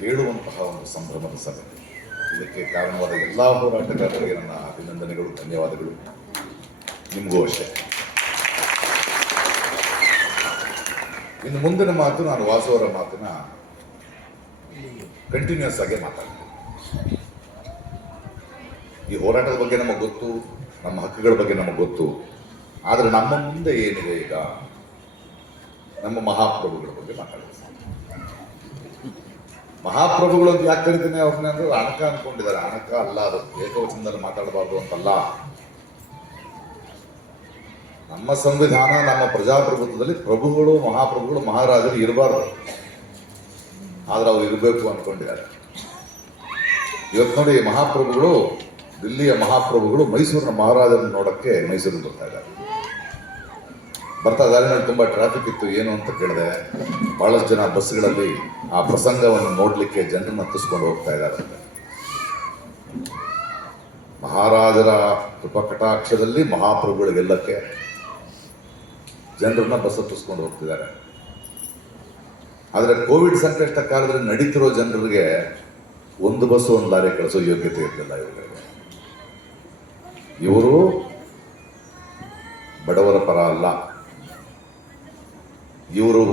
ಹೇಳುವಂತಹ ಒಂದು ಸಂಭ್ರಮದ ಸಂಗತಿ. ಇದಕ್ಕೆ ಕಾರಣವಾದ ಎಲ್ಲ ಹೋರಾಟಗಾರರಿಗೆ ನನ್ನ ಅಭಿನಂದನೆಗಳು, ಧನ್ಯವಾದಗಳು. ನಿಮಗೂ ಅಷ್ಟೇ. ಇನ್ನು ಮುಂದಿನ ಮಾತು, ನಾನು ವಾಸುವರ ಮಾತನ್ನ ಕಂಟಿನ್ಯೂಸ್ ಆಗಿ ಮಾತಾಡ್ತೀನಿ. ಈ ಹೋರಾಟದ ಬಗ್ಗೆ ನಮಗೆ ಗೊತ್ತು, ನಮ್ಮ ಹಕ್ಕುಗಳ ಬಗ್ಗೆ ನಮಗೆ ಗೊತ್ತು. ಆದರೆ ನಮ್ಮ ಮುಂದೆ ಏನಿದೆ ಈಗ? ನಮ್ಮ ಮಹಾಪ್ರಭುಗಳ ಬಗ್ಗೆ ಮಾತಾಡ್ತೀನಿ ಮಹಾಪ್ರಭುಗಳು ಅಂತ ಯಾಕೆ ಕರಿತೀನಿ ಅವ್ರನ್ನ ಅಂದ್ರೆ ಅಣಕ ಅನ್ಕೊಂಡಿದ್ದಾರೆ. ಅಣಕ ಅಲ್ಲ ಅದು. ಏಕವಚನದಲ್ಲಿ ಮಾತಾಡಬಾರ್ದು ಅಂತಲ್ಲ. ನಮ್ಮ ಸಂವಿಧಾನ, ನಮ್ಮ ಪ್ರಜಾಪ್ರಭುತ್ವದಲ್ಲಿ ಪ್ರಭುಗಳು, ಮಹಾಪ್ರಭುಗಳು, ಮಹಾರಾಜರು ಇರಬಾರ್ದು. ಆದ್ರೆ ಅವ್ರು ಇರಬೇಕು ಅನ್ಕೊಂಡಿದ್ದಾರೆ. ಇವತ್ತು ನೋಡಿ ಮಹಾಪ್ರಭುಗಳು, ದಿಲ್ಲಿಯ ಮಹಾಪ್ರಭುಗಳು ಮೈಸೂರಿನ ಮಹಾರಾಜರನ್ನು ನೋಡಕ್ಕೆ ಮೈಸೂರಿಗೆ ಬರ್ತಾ ಇದ್ದಾರೆ. ಬರ್ತಾ ದಾರಿನಲ್ಲಿ ತುಂಬಾ ಟ್ರಾಫಿಕ್ ಇತ್ತು, ಏನು ಅಂತ ಕೇಳಿದೆ. ಬಹಳಷ್ಟು ಜನ ಬಸ್ಗಳಲ್ಲಿ ಆ ಪ್ರಸಂಗವನ್ನು ನೋಡಲಿಕ್ಕೆ ಜನರನ್ನು ಹತ್ತಿಸ್ಕೊಂಡು ಹೋಗ್ತಾ ಇದ್ದಾರೆ. ಮಹಾರಾಜರ ಕೃಪಕಟಾಕ್ಷದಲ್ಲಿ ಮಹಾಪ್ರಭುಗಳಿಗೆಲ್ಲಕ್ಕೆ ಜನರನ್ನ ಬಸ್ ಹತ್ತಿಸ್ಕೊಂಡು ಹೋಗ್ತಿದ್ದಾರೆ. ಆದರೆ ಕೋವಿಡ್ ಸಂಕಷ್ಟ ಕಾಲದಲ್ಲಿ ನಡೀತಿರೋ ಜನರಿಗೆ ಒಂದು ಬಸ್ ಒಂದು ಲಾರಿ ಕಳಿಸೋ ಯೋಗ್ಯತೆ ಇರಲಿಲ್ಲ ಇವರಿಗೆ. ಇವರು ಬಡವರ ಪರ ಅಲ್ಲ. ಇವರು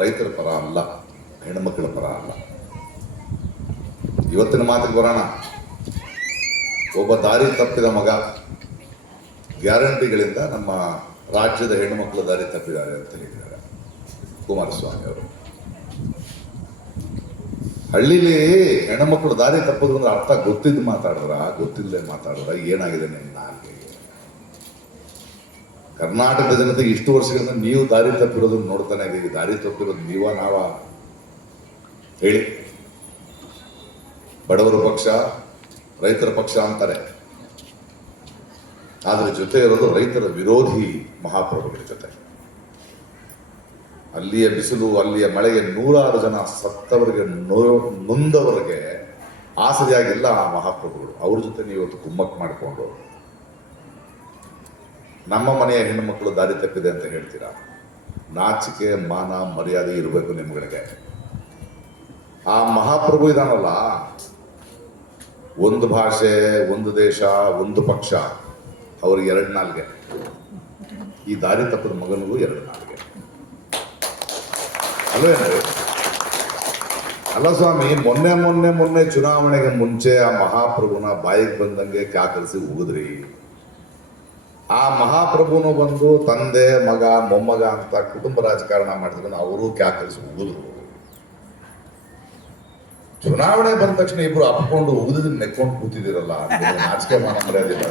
ರೈತರ ಪರ ಅಲ್ಲ ಹೆಣ್ಮಕ್ಳ ಪರ ಅಲ್ಲ. ಇವತ್ತಿನ ಮಾತಿಗೆ ಬರೋಣ. ಒಬ್ಬ ದಾರಿ ತಪ್ಪಿದ ಮಗ ಗ್ಯಾರಂಟಿಗಳಿಂದ ನಮ್ಮ ರಾಜ್ಯದ ಹೆಣ್ಣುಮಕ್ಕಳು ದಾರಿ ತಪ್ಪಿದ್ದಾರೆ ಅಂತ ಹೇಳಿದ್ದಾರೆ. ಕುಮಾರಸ್ವಾಮಿ ಅವರು. ಹಳ್ಳಿಲಿ ಹೆಣ್ಮಕ್ಳು ದಾರಿ ತಪ್ಪೋದು ಅಂದ್ರೆ ಅರ್ಥ ಗೊತ್ತಿದ್ದು ಮಾತಾಡಿದ್ರ? ಗೊತ್ತಿಲ್ಲದೆ ಮಾತಾಡಿದ್ರ? ಏನಾಗಿದೆ ನಿಮ್ಮ ನಾಲ್ಗೆ ಕರ್ನಾಟಕದ ಜನತೆಗೆ ಇಷ್ಟು ವರ್ಷಗಳಿಂದ ನೀವು ದಾರಿ ತಪ್ಪಿರೋದನ್ನ ನೋಡ್ತಾನೆ ಇದೀವಿ. ದಾರಿ ತಪ್ಪಿರೋದು ನೀವ, ನಾವ. ಹೇಳಿ. ಬಡವರ ಪಕ್ಷ, ರೈತರ ಪಕ್ಷ ಅಂತಾರೆ. ಆದ್ರೆ ಜೊತೆ ಇರೋದು ರೈತರ ವಿರೋಧಿ ಮಹಾಪ್ರಭುಗಳ ಜೊತೆ. ಅಲ್ಲಿಯ ಬಿಸಿಲು, ಅಲ್ಲಿಯ ಮಳೆಗೆ ನೂರಾರು ಜನ ಸತ್ತವರಿಗೆ ನೊಂದವರಿಗೆ ಆಸರಿಯಾಗಿಲ್ಲ ಆ ಮಹಾಪ್ರಭುಗಳು. ಅವ್ರ ಜೊತೆ ನೀವು ಇವತ್ತು ಕುಮ್ಮಕ್ ಮಾಡಿಕೊಂಡು ನಮ್ಮ ಮನೆಯ ಹೆಣ್ಣುಮಕ್ಕಳು ದಾರಿ ತಪ್ಪಿದೆ ಅಂತ ಹೇಳ್ತೀರಾ? ನಾಚಿಕೆ, ಮಾನ, ಮರ್ಯಾದೆ ಇರಬೇಕು ನಿಮ್ಗಳಿಗೆ. ಆ ಮಹಾಪ್ರಭು ಇದಾನಲ್ಲ? ಒಂದು ಭಾಷೆ, ಒಂದು ದೇಶ, ಒಂದು ಪಕ್ಷ ಅವ್ರಿಗೆ ಎರಡು ನಾಲ್ಗೆ. ಈ ದಾರಿ ತಪ್ಪದ ಮಗನಿಗೂ ಎರಡು ನಾಲ್ಗೆ. ಅಲ್ವೇನು ಅಲ್ಲ ಸ್ವಾಮಿ, ಮೊನ್ನೆ ಮೊನ್ನೆ ಮೊನ್ನೆ ಚುನಾವಣೆಗೆ ಮುಂಚೆ ಆ ಮಹಾಪ್ರಭುನ ಬಾಯಿಗೆ ಬಂದಂಗೆ ಕ್ಯಾಕರಿಸಿ ಉಗಿದ್ರಿ. ಆ ಮಹಾಪ್ರಭುನು ಬಂದು ತಂದೆ, ಮಗ, ಮೊಮ್ಮಗ ಅಂತ ಕುಟುಂಬ ರಾಜಕಾರಣ ಮಾಡಿದ್ರು ಅವರು ಕ್ಯಾಕರಿಸಿ ಉಗಿದ್ರು ಚುನಾವಣೆ ಬಂದ ತಕ್ಷಣ ಇಬ್ರು ಅಪ್ಕೊಂಡು ಉಗಿದ್ ನೆಕ್ಕೊಂಡು ಕೂತಿದಿರಲ್ಲ ನಾಚಿಕೆ ಮರ್ಯಾದಿಲ್ಲ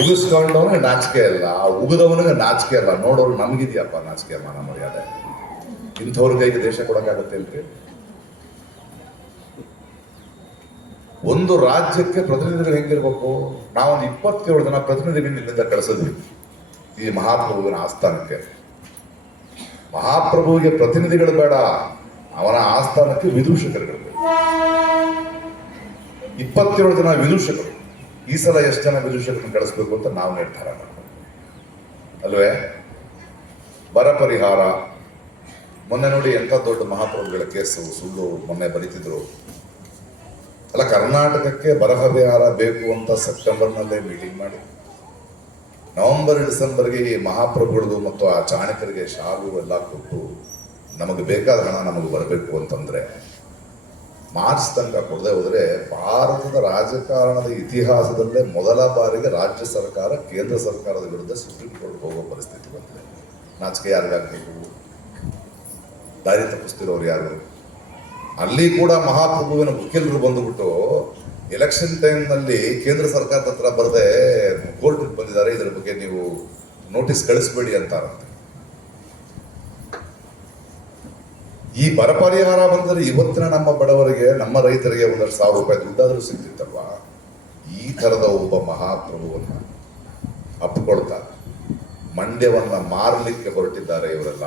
ಉಗಿಸ್ಕೊಂಡವನಿಗೆ ನಾಚಿಕೆ ಇಲ್ಲ ಉಗಿದವನಿಗೆ ನಾಚಿಕೆ ಇಲ್ಲ. ನೋಡೋರು ನಮಗಿದೆಯಪ್ಪ ನಾಚಿಕೆ ಮಾನ ಮರ್ಯಾದೆ. ಇಂಥವ್ರ ಕೈಗೆ ದೇಶ ಕೊಡಕ್ಕಾಗತ್ತೆ ಅಲ್ರಿ ಒಂದು ರಾಜ್ಯಕ್ಕೆ ಪ್ರತಿನಿಧಿಗಳು ಹೆಂಗಿರ್ಬೇಕು? ನಾವೊಂದು ಇಪ್ಪತ್ತೇಳು ಜನ ಪ್ರತಿನಿಧಿಗಳನ್ನ ಇಲ್ಲಿಂದ ಕಳಿಸಿದ್ವಿ. ಈ ಮಹಾಪ್ರಭುವಿನ ಆಸ್ಥಾನಕ್ಕೆ. ಮಹಾಪ್ರಭುವಿಗೆ ಪ್ರತಿನಿಧಿಗಳು ಬೇಡ. ಅವನ ಆಸ್ಥಾನಕ್ಕೆ ವಿದೂಷಕರುಗಳು. ಇಪ್ಪತ್ತೇಳು ಜನ ವಿದೂಷಕರು. ಈ ಸಲ ಎಷ್ಟು ಜನ ವಿದೂಷಕರನ್ನು ಕಳಿಸ್ಬೇಕು ಅಂತ ನಾವು ನಿರ್ಧಾರ ಅಲ್ವೇ? ಬರ ಪರಿಹಾರ. ಮೊನ್ನೆ ನೋಡಿ ಎಂಥ ದೊಡ್ಡ ಮಹಾಪ್ರಭುಗಳ ಕೇಸು ಸುಳ್ಳು ಮೊನ್ನೆ ಬರೀತಿದ್ರು. ಅಲ್ಲ, ಕರ್ನಾಟಕಕ್ಕೆ ಬರಹವಿಹಾರ ಬೇಕು ಅಂತ ಸೆಪ್ಟೆಂಬರ್ನಲ್ಲೇ ಮೀಟಿಂಗ್ ಮಾಡಿ ನವೆಂಬರ್, ಡಿಸೆಂಬರ್ಗೆ ಈ ಮಹಾಪ್ರಭುಗಳದು ಮತ್ತು ಆ ಚಾಣಕರಿಗೆ ಶಾಲು ಎಲ್ಲ ಕೊಟ್ಟು ನಮಗೆ ಬೇಕಾದ ಹಣ ನಮಗೆ ಬರಬೇಕು ಅಂತಂದ್ರೆ ಮಾರ್ಚ್ ತನಕ ಕೊಡದೆ ಹೋದರೆ ಭಾರತದ ರಾಜಕಾರಣದ ಇತಿಹಾಸದಲ್ಲೇ ಮೊದಲ ಬಾರಿಗೆ ರಾಜ್ಯ ಸರ್ಕಾರ ಕೇಂದ್ರ ಸರ್ಕಾರದ ವಿರುದ್ಧ ಸುಪ್ರೀಂ ಕೋರ್ಟ್ ಹೋಗೋ ಪರಿಸ್ಥಿತಿ ಬಂದಿದೆ. ನಾಚಿಕೆ ಯಾರಿಗಾಗಬೇಕು ದಾರಿ ತಪ್ಪಿಸ್ತಿರೋರು ಯಾರು? ಅಲ್ಲಿ ಕೂಡ ಮಹಾಪ್ರಭುವಿನ ವಕೀಲರು ಬಂದುಬಿಟ್ಟು ಎಲೆಕ್ಷನ್ ಟೈಮ್ನಲ್ಲಿ ಕೇಂದ್ರ ಸರ್ಕಾರದ ಹತ್ರ ಬರದೆ ಕೋರ್ಟ್ ಬಂದಿದ್ದಾರೆ, ಇದರ ಬಗ್ಗೆ ನೀವು ನೋಟಿಸ್ ಕಳಿಸ್ಬೇಡಿ ಅಂತಾರಂತೆ. ಈ ಬರ ಪರಿಹಾರ ಬಂದರೆ ಇವತ್ತಿನ ನಮ್ಮ ಬಡವರಿಗೆ, ನಮ್ಮ ರೈತರಿಗೆ ಒಂದಷ್ಟು ಸಾವಿರ ರೂಪಾಯಿ ದುಡ್ಡಾದ್ರೂ ಸಿಗ್ತಿತ್ತಲ್ವಾ? ಈ ತರದ ಒಬ್ಬ ಮಹಾಪ್ರಭುವನ್ನ ಅಪ್ಪಿಕೊಳ್ತಾ ಮಂಡ್ಯವನ್ನ ಮಾರಲಿಕ್ಕೆ ಹೊರಟಿದ್ದಾರೆ ಇವರೆಲ್ಲ.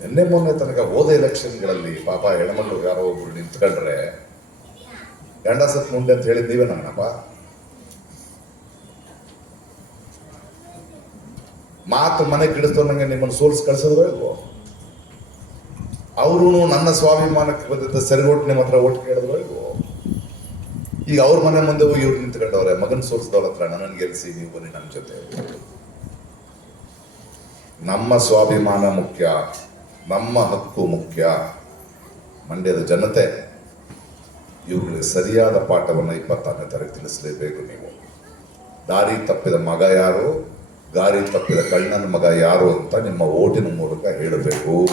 ನಿನ್ನೆ ಮೊನ್ನೆ ತನಕ ಹೋದ ಎಲೆಕ್ಷನ್ಗಳಲ್ಲಿ ಪಾಪ ಹೆಣ್ಮಕ್ಳು ಯಾರೋ ಒಬ್ರು ನಿಂತ್ಕೊಂಡ್ರೆ, ಗಂಡ ಸತ್ ಮುಂದೆ ಅಂತ ಹೇಳಿದ್ ನೀವೇ ನನ್ನಪ್ಪ ಮಾತು ಮನೆ ಕಿಡಿಸ್ತೋ ನಂಗೆ ನಿಮ್ಮನ್ನು ಸೋಲ್ಸ್ ಕಳ್ಸಿದ್ರು ಇಲ್ವೋ? ಅವರು ನನ್ನ ಸ್ವಾಭಿಮಾನಕ್ಕೆ ಬಂದಿದ್ದ ಸರಿಗೊಟ್ಟು ನಿಮ್ಮ ಹತ್ರ ಓಟ್ ಕೇಳಿದ್ರು ಈಗ ಅವ್ರ ಮನೆ ಮುಂದೆ ಹೋಗಿ ಇವ್ರು ನಿಂತ್ಕೊಂಡವ್ರೆ, ಮಗನ್ ಸೋಲ್ಸಿದವ್ರ ಹತ್ರ ನನ್ನ ಗೆಲ್ಸಿ ನೀವು ಬನ್ನಿ ನನ್ನ ಜೊತೆ. ನಮ್ಮ ಸ್ವಾಭಿಮಾನ ಮುಖ್ಯ. ನಮ್ಮ ಹಕ್ಕು ಮುಖ್ಯ. ಮಂಡ್ಯದ ಜನತೆ ಇವರಿಗೆ ಸರಿಯಾದ ಪಾಠವನ್ನು ಇಪ್ಪತ್ತಾರನೇ ತಾರೀಕು ತಿಳಿಸಲೇಬೇಕು ನೀವು. ದಾರಿ ತಪ್ಪಿದ ಮಗ ಯಾರು? ದಾರಿ ತಪ್ಪಿದ ಕಣ್ಣನ ಮಗ ಯಾರು ಅಂತ ನಿಮ್ಮ ಓಟಿನ ಮೂಲಕ ಹೇಳಬೇಕು.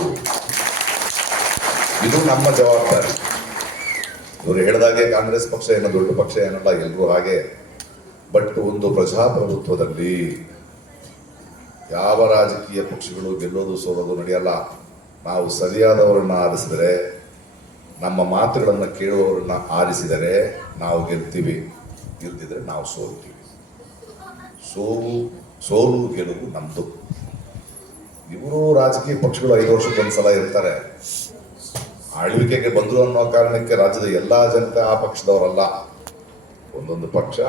ಇದು ನಮ್ಮ ಜವಾಬ್ದಾರಿ. ಇವರು ಹೇಳಿದಾಗೆ ಕಾಂಗ್ರೆಸ್ ಪಕ್ಷ ಏನೋ ದೊಡ್ಡ ಪಕ್ಷ ಏನಲ್ಲ ಎಲ್ಲರೂ ಹಾಗೆ. ಬಟ್ ಒಂದು ಪ್ರಜಾಪ್ರಭುತ್ವದಲ್ಲಿ ಯಾವ ರಾಜಕೀಯ ಪಕ್ಷಗಳು ಗೆಲ್ಲೋದು ಸೋಲೋದು ನಡೆಯಲ್ಲ? ನಾವು ಸರಿಯಾದವರನ್ನ ಆರಿಸಿದರೆ, ನಮ್ಮ ಮಾತುಗಳನ್ನು ಕೇಳುವವರನ್ನ ಆರಿಸಿದರೆ ನಾವು ಗೆಲ್ತೀವಿ. ಗೆಲ್ತಿದ್ರೆ ನಾವು ಸೋಲ್ತೀವಿ. ಸೋಲು ಸೋಲು ಗೆಲುವು ನಮ್ಮದು ಇವರು ರಾಜಕೀಯ ಪಕ್ಷಗಳು ಐದು ವರ್ಷಕ್ಕೊಂದ್ಸಲ ಇರ್ತಾರೆ. ಆಳ್ವಿಕೆಗೆ ಬಂದ್ರು ಅನ್ನೋ ಕಾರಣಕ್ಕೆ ರಾಜ್ಯದ ಎಲ್ಲಾ ಜನತೆ ಆ ಪಕ್ಷದವರಲ್ಲ. ಒಂದೊಂದು ಪಕ್ಷ